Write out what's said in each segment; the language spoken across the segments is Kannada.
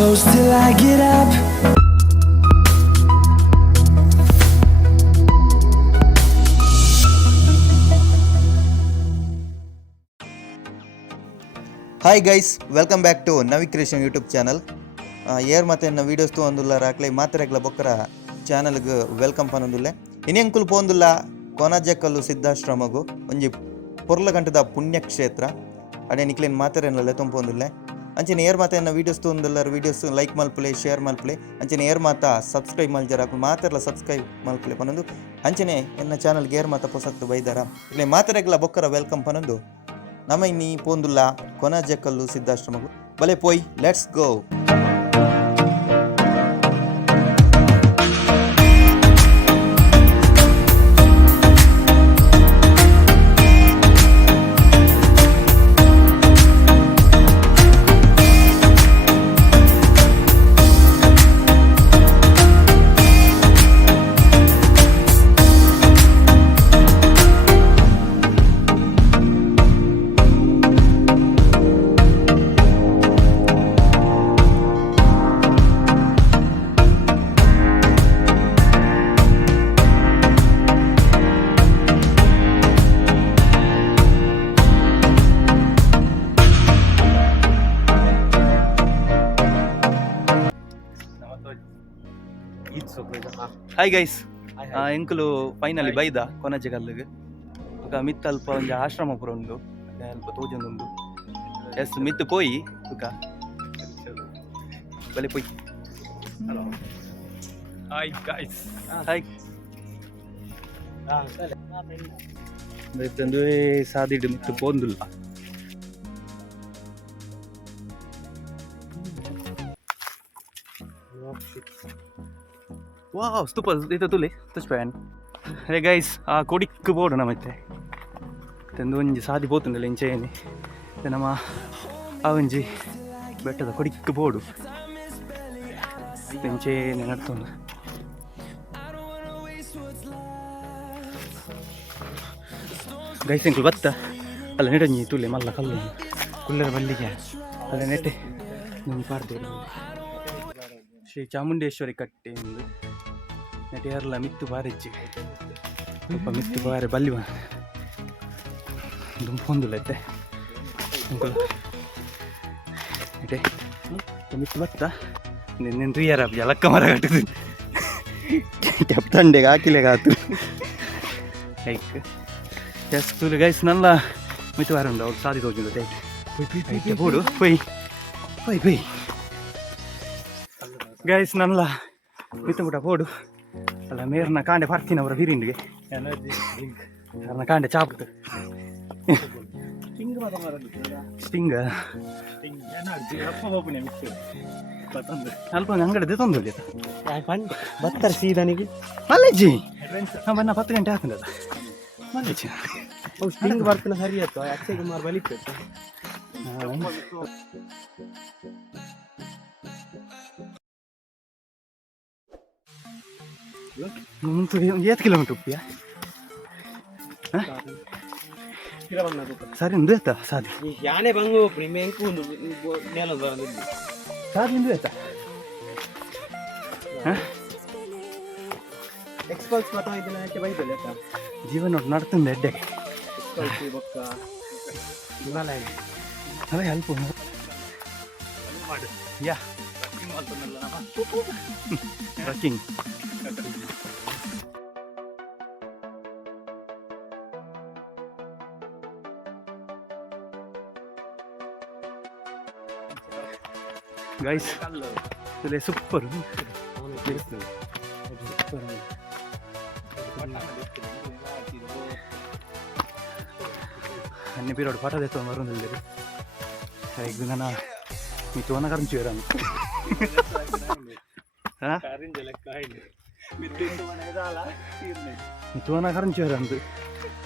close till I get up. Hi guys, welcome back to Navi creation YouTube channel. ಏರ್ ಮತ್ತೆ ವೀಡಿಯೋಸ್ ತೂ ಒಂದುಲ್ಲ ರಾಕ್ಲೆ ಮಾತ್ರೆಗ್ಲ ಬೊಕ್ಕರ ಚಾನಲ್ಗೆ ವೆಲ್ಕಮ್ ಪನೊಂದುಲ್ಲೆ. ಇನಿಯಂಕುಲು ಪೋಂದುಲ್ಲ ಕೊನಜೆಕಲ್ಲು ಸಿದ್ಧಾಶ್ರಮಗು ಒಂಜಿ ಪೊರ್ಲ ಗಂಟದ ಪುಣ್ಯಕ್ಷೇತ್ರ. ಅಡೆ ನಿಕ್ಲೇನು ಮಾತೆರೆನಲ್ಲ ತುಂಪೊಂದುಲ್ಲೆ. ಅಂಚೆನೆ ಏರ್ ಮಾತ ವೀಡಿಯೋಸ್ ತೂಂದುಲ್ಲರ ವೀಡಿಯೋಸ್ ಲೈಕ್ ಮಲ್ಪಲೆ, ಶೇರ್ ಮಲ್ಪಲೆ. ಅಂಚೆನೆ ಏರ್ ಮಾತ ಸಬ್ಸ್ಕ್ರೈಬ್ ಮಲ್ಜರ ಮಾತೆರ್ಲ ಸಬ್ಸ್ಕ್ರೈಬ್ ಮಲ್ಪಲೆ ಪನೊಂದು. ಅಂಚೆನೆ ಎನ್ನ ಚಾನಲ್ಗೆ ಏರ್ ಮಾತ ಪೊಸಕ್ತು ಬೈದಾರ ಇಕ್ಲೆ ಮಾತೆರೆಗ್ಲ ಬೊಕ್ಕರ ವೆಲ್ಕಮ್ ಪನೊಂದು. ನಮ್ಮ ಇನ್ನಿ ಪೋಂದುಲ್ಲ ಕೊನಜೆಕಲ್ಲು ಸಿದ್ಧಾಶ್ರಮಗು ಬಲೆ ಪೋಯ್ ಲೆಟ್ಸ್ ಗೋ. ಹಾಯ್ ಗೈಸ್, ಎಂಕುಲು ಫೈನಲಿ ಬೈದ ಕೊನಜೆಕಲ್ಲುಗೆ ತುಕ ಮಿತ್ ಅಲ್ಪ ಒಂಜಿ ಆಶ್ರಮ ಪೂರ ಉಂಡು, ಅಲ್ಪ ತೋಜೊಂದುಂಡು. ಎಸ್ ಮಿತ್ ಪೋಯಿ ತುಕ ಬಲೆ ಪೋಯ್. ಹಾಯ್ ಗೈಸ್, ಹಾಯ್ ತಂದು ಸಾದಿಡು ಮಿತ್ ಪೋಂದುಲ್ಲ. ವಾವ್ ಸ್ತೂಪ ಇದು ತುಲಿ ತುಚ್ಪೇನ್. ಅದೇ ಗೈಸ್, ಆ ಕೊಡಿಕ್ಕು ಬೋಡು ನಮ್ಮತ್ತೆ ತಂದು ಒಂಜಿ ಸಾದಿ ಪೋತುಂಡಲ್ಲ ಇಂಚೇನಿ ನಮ್ಮ ಆ ಒಂಜಿ ಬೆಟ್ಟದ ಕೊಡಿಕ್ಕು ಬೋಡು ಇಂಚೇನೆ ನಡ್ತುಂಡು. ಗೈಸ್ ಎಂಕ್ಲು ಬತ್ತ ಅಲ್ಲ ನೆಡಂಜಿ ತುಲೆ ಮಲ್ಲ ಕಲ್ಲು ಕುಲ್ಲರ ಬಲ್ಲಿಗೆ ಅಲ್ಲ ನೆಟ್ಟೆ ನಿಮ್ಗೆ ಪಾಡ್ತೇವೆ. ಶ್ರೀ ಚಾಮುಂಡೇಶ್ವರಿ ಕಟ್ಟೆ ಎಂದು ನೆಟೆಯರ್ಲ ಮಿತ್ತು ಬಾರಿಜ್ಜಿ ಸ್ವಲ್ಪ ಮಿತ್ತು ಬಾರಿ ಬಲ್ಲಿ ದುಂಪೊಂದುಲೈತೆ ನೆಟೆ ಮಿತ್ತು ಬತ್ತ ನಿನ್ನ ರೀಯರ ಜಲಕ್ಕ ಮರ ಕಟ್ಟಿದ್ದು ಕೆಪ್ತಂಡೆಗೆ ಹಾಕಿಲೆಗಾತು ಲೈಕ್ ಎಸ್ ತುಲು ಗೈಸ್ ನಲ್ಲ ಮಿತ್ತು ಬಾರಿ ಉಂಡು ಅವ್ರು ಸಾದಿ ತೋಜಿಂದ ಬೋಡು ಪೊಯ್ ಪೊಯ್ ಪೊಯ್ ಗೈಸ್ ನಲ್ಲ ಮಿತ್ತು ಬಿಟ್ಟ ಬೋಡು ಅಲ್ಲ ಮೇರ್ನ ಕಾಂಡೆ ಬರ್ತೀನಿ ಅವರ ಹಿರಿಂಡಿಗೆ ಅವ್ರನ್ನ ಕಾಂಡೆ ಚಾಪುತ್ತೆ ಸ್ಟಿಂಗ್ ಅಲ್ಪ ಅಂಗಡಿ ತೊಂದ್ರೆ ಬತ್ತರ ಸೀದನಿಗೆ ಮಲ್ಲೆಜ್ಜಿ ಬನ್ನ 10 ಗಂಟೆ ಹಾಕಂದದ ಮಲ್ಲೆಜ್ಜಿ ಸ್ಟಿಂಗ್ ಬರ್ತಾನೆ ಸರಿ ಆಯ್ತು. ಅಕ್ಷಯ್ ಕುಮಾರ್ ಬಲಿಕ್ಕೆ ಏತ್ ಕಿಲೋಮೀಟರ್ ಉಪ್ಪಿಯ ಸರಿ ಒಂದು ಆಯ್ತಾ ಸಾದಿ ಯಾನೇ ಬಂಗು ಎಂಕು ಒಂದು ನೇಲ ಬರಂದಿಲ್ಲ ಸಾದಿ ಒಂದು ಆಯ್ತಾ ಎಕ್ಸ್ಪಲ್ಸ್ ಮಾತ್ರ ಇದನ್ನ ಯಾಕೆ ಬೈದಲ್ಲ ಆಯ್ತಾ ಜೀವನ ನೋಡಿ ನಡ್ತಂದೆ ಎಡ್ಡೆ ಎಕ್ಸ್ಪಲ್ಸ್ ಬೊಕ್ಕ ಹಿಮಾಲಯ ಅದೇ ಅಲ್ಪ ಮಾಡು ಯಾ ಟ್ರಕ್ಕಿಂಗ್. ಗೈಸ್ ಇದು ಸೂಪರ್ ಅನ್ನೆ ಬೀರೋಡು ಪಾಠ ತೆತ್ತು ಬರೋದಿಲ್ಲ ಇದು ನನ್ನ ಮಿತ್ತುವನ್ನ ಕರಂಚು ಇರೋದು ಮಿತ್ತುವನ್ನ ಕರಂಚು ಇರೋದು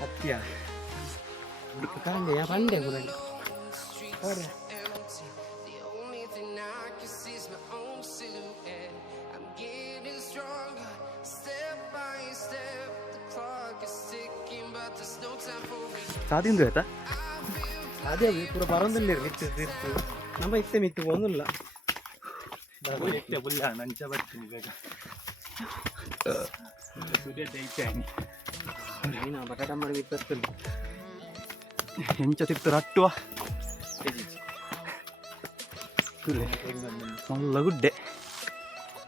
ಸತ್ಯ ಕಾಂಡೆ ಬಂಡೆ ಕೂಡ ಸಾದಿಂದು ಆಯ್ತಾ ಅದೇ ಪೂರ ಬರೋದಿಲ್ಲ ಇತ್ತು ನಮ್ಮ ಇತ್ತೆ ಮಿತ್ತು ಒಂದಿಲ್ಲ ಬಟಾಟ ಮಾಡಿ ಎಂಚ ತಿಕ್ತಾರೆ ಅಟ್ಟುವ ಮಲ್ಲ ಗುಡ್ಡೆ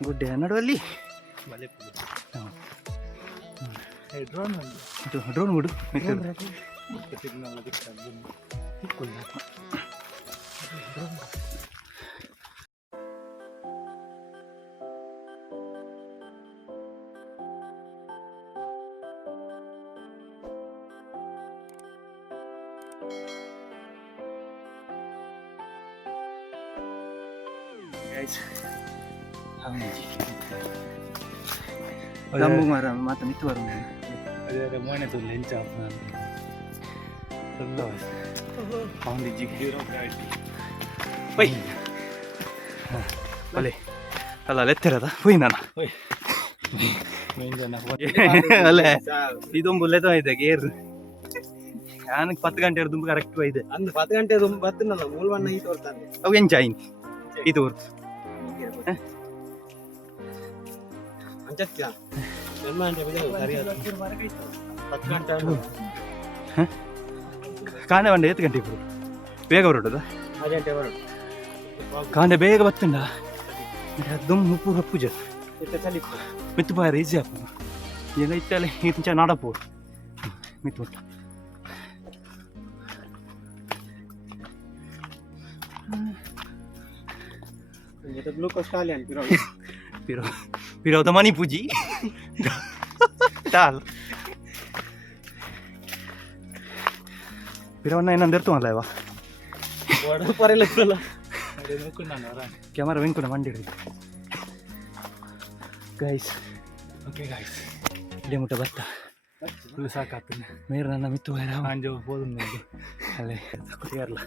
ಗುಡ್ಡೆ ನಡುವಲ್ಲಿ ಡ್ರೋನ್ ಬಿಡು Lambu marah mata itu warung. Ada mana tu lenca apa? Terlalu. Pound di jig. Woi. Boleh. Kalau letter ada, woi nana. Woi. Main jana. Boleh. Itu boleh tu ada gear. Kan 10 ಗಂಟೆ ಇರೋದು ಕರೆಕ್ಟ್ ಇದೆ. ಅಂದು 10 ಗಂಟೆ ಬತ್ತನಲ್ಲ ಮೂಲವನ್ನ ಈ ತೋರ್ತಾನೆ. ಅವು ಎಂಜಾಯ್ ಇದು ಅಂಚತ್ಯ ಜನ್ಮ ಗಂಟೆ ಬಿಡೋದು ಸರಿಯಾದ 10 ಗಂಟೆ ಕಾಂಡೆ ಬಂಡೆ ಎತ್ತು ಗಂಟೆ ಇಬ್ಬರು ಬೇಗ ಹೊರಡೋದ 10 ಗಂಟೆ ಹೊರಡು ಕಾಂಡೆ ಬೇಗ ಬತ್ತಂಡ ದುಮ್ಮು ಪೂರ ಪೂಜೆ ಇತ್ತ ಚಲಿತ್ತು ಮಿತ್ತು ಬಾರಿ ಈಜಿ ಹಾಕು ಎಲ್ಲ ಇತ್ತಲ್ಲ ಇಂಚ ನಾಡಪ್ಪು ಮಿತ್ತು ಉಂಟು itu glucose kalian piro temani puji tal piro na enan dertu alaiva bodu parelakala ada nukunana orang camera venkuna mandiri guys okay guys ile muta batta full sakatune meer nanna mittu era anjo podunne ale takutiyarla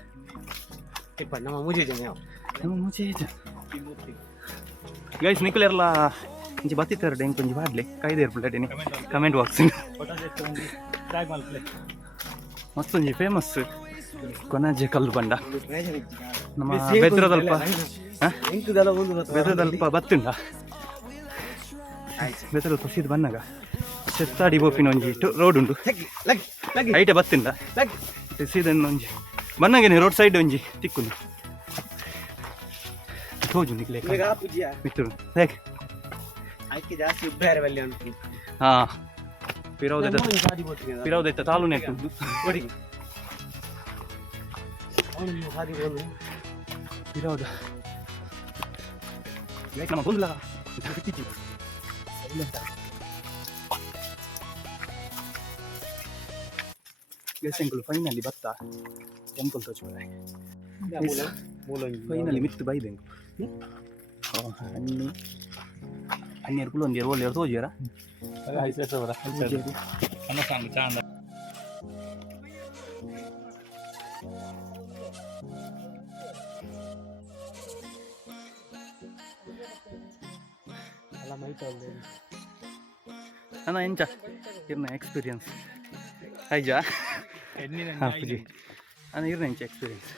ipa nama muje jenya nama muje je guys ನಿಕಲೆರ್ಲ ಇಂಚಿ ಬತ್ತಿತ್ತಾರೆ ಇಂಕೊಂಚಿ ಬಾಡ್ಲೆ ಕೈದೆ ಇರ್ಬಿಡ್ಲೇನಿ ಕಮೆಂಟ್ ಬಾಕ್ಸ್ ಮತ್ತೊಂಜಿ ಫೇಮಸ್ ಕೊನಾಜೆಕಲ್ಲು ಬಂಡ ನಮ್ಮ ಬೆದ್ರದಲ್ಪ ಬೆದ್ರದಲ್ಪ ಬತ್ತುಂಡ ಬೆದ್ರದ ಸೀದ್ ಬನ್ನಾಗ ಚೆತ್ತಾಡಿ ಬೋಪಿನ ಒಂಜಿ ರೋಡ್ ಉಂಡು ಐಟೆ ಬತ್ತುಂಡ ಸೀದನ್ ಒಂಜಿ ಬನ್ನಾಗೇನೆ ರೋಡ್ ಸೈಡ್ ಒಂಜಿ ತಿಕ್ಕುಂಡು ತೋಜು ನಿಕ್ಲೆ ಮಿತ್ತರು ಹೇಗೆ ಆಯ್ಕೆ ಜಾಸ್ತಿ ಉಬ್ಬಾರೆ ಬಲ್ಲಿ ಉಂಟು ಹಾ ಪಿರೌದೈತ ತಾಲೂನೆ ಉಂಟು ಕೊಡಿ ಅವನು ನೀವು ಹಾದಿ ಬಂದು ಪಿರೌದ ನಮ್ಮ ಬಂದ್ಲ ಗೆಸೆಂಕುಲು ಫೈನಲಿ ಬತ್ತ ಟೆಂಪಲ್ ತೋಚ್ಬೋದ ಫೈನಲಿ ಮಿತ್ತು ಬೈದೆಂಕು ಅನ್ನೇರು ಕುಲು ಒಂದೇರು ಒಳ್ಳೆಯರು ತೋಜೇರ ಐಸವರ ಅನ್ನ ಸಾಂಗ್ ಚಾಂದ ಅಲ್ಲ ಮೈಟ್ ಅಲ್ಲ ಅಣ್ಣ ಎಂಚ ಇರ್ನ ಎಕ್ಸ್ಪೀರಿಯನ್ಸ್ ಐಜಾ ಹಾಂ ಪೂಜಿ ಅಣ್ಣ ಇರ್ನ ಎಂಚ ಎಕ್ಸ್ಪೀರಿಯನ್ಸ್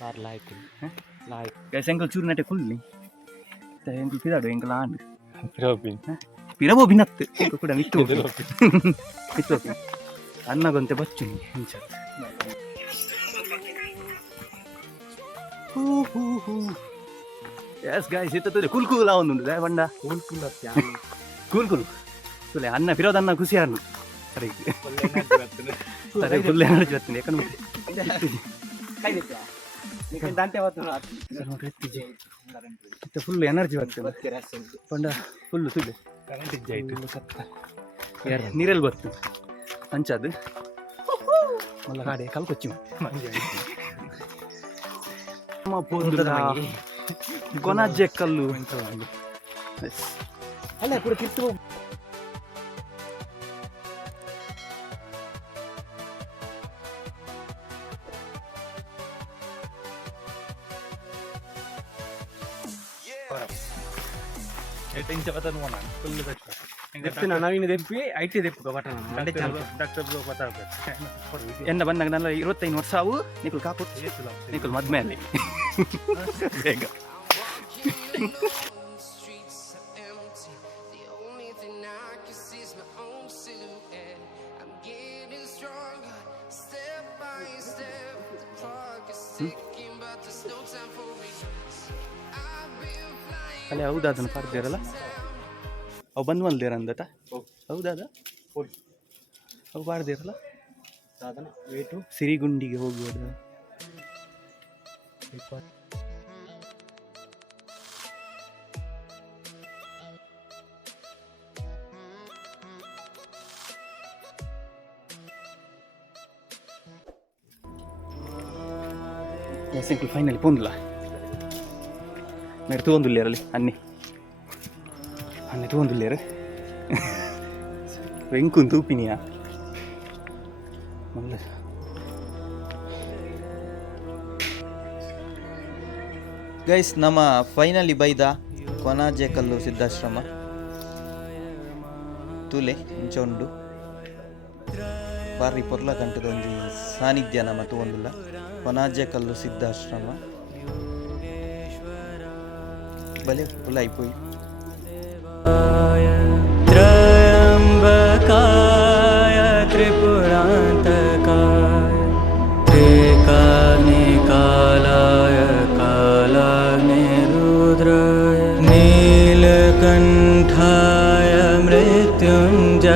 ಸಾರ್ ಲಾಯ್ಕ್ ಲಾಯ್ಕ್ guys engkol cur nate kulli ta engkol pirado engkol aan Pirapin pirabo binatte engkol kuda mittu mittu anna gonte bachchuni encha yes guys itu tuh kulkul avundu da banda ಕೂಲ್ ಅತ್ಯ kulkul tule anna pirado anna khusiyarnu ari tare kulle energy battine ekanu ಕೈ ದಿತ್ತ ನೀನು ದಂತೆ ಹೊತ್ತು ನೋಡ್ರಿ ಫುಲ್ ಎನರ್ಜಿ ಬರ್ತದೆ ಪಂಡ ಫುಲ್ ತುಳು ಕರೆಂಟ್ ಇಜ್ಜಾಯ್ತು ಯಾರು ನೀರಲ್ಲಿ ಬರ್ತು ಅಂಚದು ಮಲ್ಲ ಗಾಡಿ ಕಲ್ಕೊಚ್ಚಿ ಕೊನಾಜೆಕಲ್ಲು ಅಲ್ಲ ಕೂಡ ಕಿತ್ತು ಇಂಚ ಬತ್ತ ನೋಡ ಫುಲ್ ದೆಪ್ಪಿನ ನವೀನ ದೆಪ್ಪಿ ಐಟಿ ದೆಪ್ಪು ಬಟನ ಮಂಡೆ ಚಾಲು ಡಾಕ್ಟರ್ ಬ್ಲೋ ಬತ್ತ ಎನ್ನ ಬಂದಾಗ ನನ್ನ 25 ವರ್ಷ ಅವು ನಿಕಲ್ ಕಾಕು ನಿಕಲ್ ಮದ್ಮೇಲೆ ಬೇಗ ಅಲ್ಲೇ ಹೌದಾ ಅದನ್ನು ಪಾಡ್ದೇರಲ್ಲ ಅವು ಬಂದು ಮಲ್ದೇರ ಅಂದಟ ಹೌದಾದ ಅವು ಪಾಡ್ದೇರಲ್ಲ ಸಾಧನ ವೇಟು ಸಿರಿಗುಂಡಿಗೆ ಹೋಗುವುದು ಸಿಂಪಲ್ ಫೈನಲಿ ಪೋಂದಿಲ್ಲ ಮೇರೆ ತಗೊಂದಿಲ್ಲೇರಲ್ಲಿ ಅನ್ನಿ ತಗೊಂದಿಲ್ಲೇರು ವೆಂಕುನ್ ತೂಪಿನಿಯಾ ಮಲ್ಲ ಗೈಸ್ ನಮ್ಮ ಫೈನಲಿ ಬೈದ ಕೊನಾಜೆಕಲ್ಲು ಸಿದ್ಧಾಶ್ರಮ ತುಲೆ ಇಂಚ ಉಂಡು ಬಾರಿ ಪೊರ್ಲ ಕಂಟದ ಒಂಜಿ ಸಾನ್ನಿಧ್ಯ ನಮ್ಮ ತಗೊಂದಿಲ್ಲ ಕೊನಾಜೆಕಲ್ಲು ಸಿದ್ಧಾಶ್ರಮ ಬಲೆ ಫುಲ್ ಆಯ್ಪೋಯಿ त्रयम्बकाय त्रिपुरान्तकाय त्रिकाग्निकालाय कालाग्निरुद्राय नीलकण्ठाय मृत्युञ्जयाय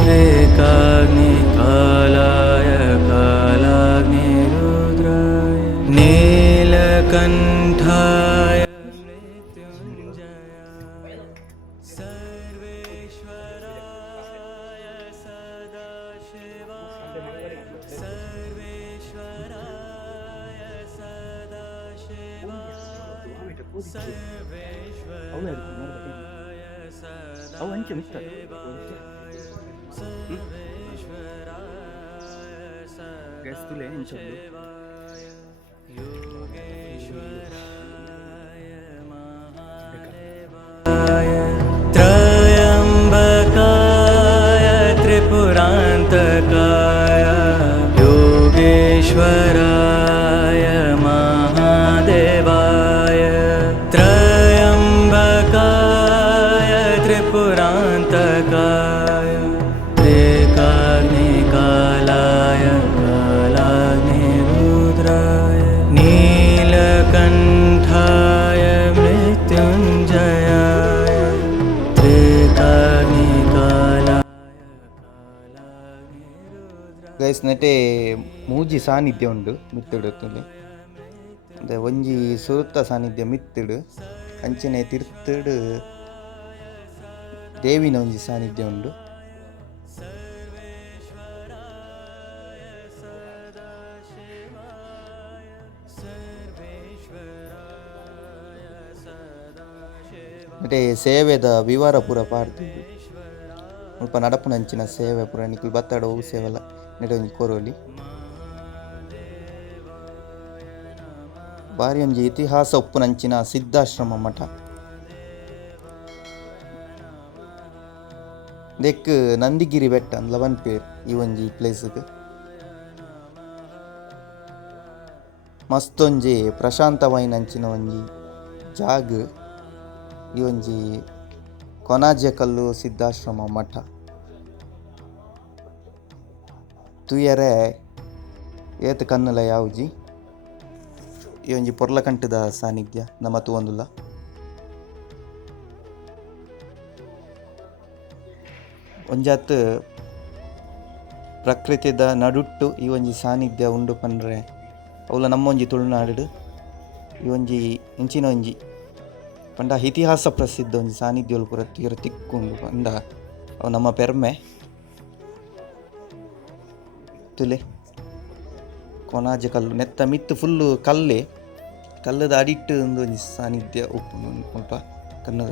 त्रिकाग्निकालाय कालाग्निरुद्राय नीलकण्ठाय ಅವು ಅಂಚೆ ಮಿಸ್ಟ ಗ್ಯಾಸ್ ತುಲೆ ಇಂಚೊಂದು त्रयम्बकाय त्रिपुरान्तकाय योगेश्वराय महादेवाय त्रयम्बकाय त्रिपुरान्तकाय त्रिकाग्निकालाय कालाग्निरुद्राय नीलकण्ठाय मृत्युञ्जयाय त्रिकाग्निकालाय ಗೈಸ್ ನೆಟೆ ಮೂಜಿ ಸಾನ್ನಿಧ್ಯ ಉಂಡು ಮಿತ್ತುಡು ತುಲೆ ಅಂದರೆ ಒಂಜಿ ಸುರುತ್ತ ಸಾನ್ನಿಧ್ಯ ಮಿತ್ತುಡು ಅಂಚನೆ ತಿರ್ತುಡು ದೇವಿನ ಒಂಜಿ ಸಾನ್ನಿಧ್ಯ ಉಂಡು ನೆಟೆ ಸೇವೆದ ವಿವರ ಪೂರ ಪಾಡ್ತಿದ್ದು ಮುಲ್ಪ ನಡಪುನಂಚಿನ ಸೇವೆ ಪೂರ ನಿಖಿಲ್ ಬತ್ತಾಡ ಹೋಗು ಸೇವೆಲ್ಲ ನೆಡೆ ಒಂಜಿ ಕೊರೋಲಿ ಬಾರಿ ಒಂಜಿ ಇತಿಹಾಸ ಉಪ್ಪುನಂಚಿನ ಸಿದ್ಧಾಶ್ರಮ ಮಠ ದೆಕ್ ನಂದಿಗಿರಿ ಬೆಟ್ಟ ಅಂದ್ಲ ಪನ್ಪೇರ್ ಈ ಒಂಜಿ ಪ್ಲೇಸ್ಗ್ ಮಸ್ತೊಂಜಿ ಪ್ರಶಾಂತವಾಯಿನಂಚಿನ ಒಂಜಿ ಜಾಗ್ ಈ ಒಂಜಿ ಕೊನಾಜೆಕಲ್ಲು ಸಿದ್ಧಾಶ್ರಮ ಮಠ ತುಯರೆ ಏತ್ ಕನ್ನಲ ಯಾವುಜಿ ಈ ಒಂಜಿ ಪೊರ್ಲಕಂಟದ ಸಾನ್ನಿಧ್ಯ ನಮ್ಮ ತೂವೊಂದುಲ್ಲ ಒಂಜಾತ್ ಪ್ರಕೃತಿದ ನಡುಟ್ಟು ಈ ಒಂಜಿ ಸಾನ್ನಿಧ್ಯ ಉಂಡು ಪಂಡ್ರೆ ಅವಲ ನಮ್ಮೊಂಜಿ ತುಳುನಾಡು ಈ ಒಂಜಿ ಇಂಚಿನ ಒಂಜಿ ಪಂಡ ಇತಿಹಾಸ ಪ್ರಸಿದ್ಧ ಒಂಜಿ ಸಾನ್ನಿಧ್ಯಗಳು ಪೂರ ತೀರ ತಿಕ್ಕುಂಡು ಪಂಡ ಅವು ನಮ್ಮ ಪೆರ್ಮೆ ತುಲೆ ಕೊನಾಜೆಕಲ್ಲು ನೆತ್ತ ಮಿತ್ತು ಫುಲ್ಲು ಕಲ್ಲದ ಅಡಿಟ್ಟು ಒಂದು ಒಂಜಿ ಸಾನ್ನಿಧ್ಯ ಉಪ್ಪು ಸ್ವಲ್ಪ ಕನ್ನಡ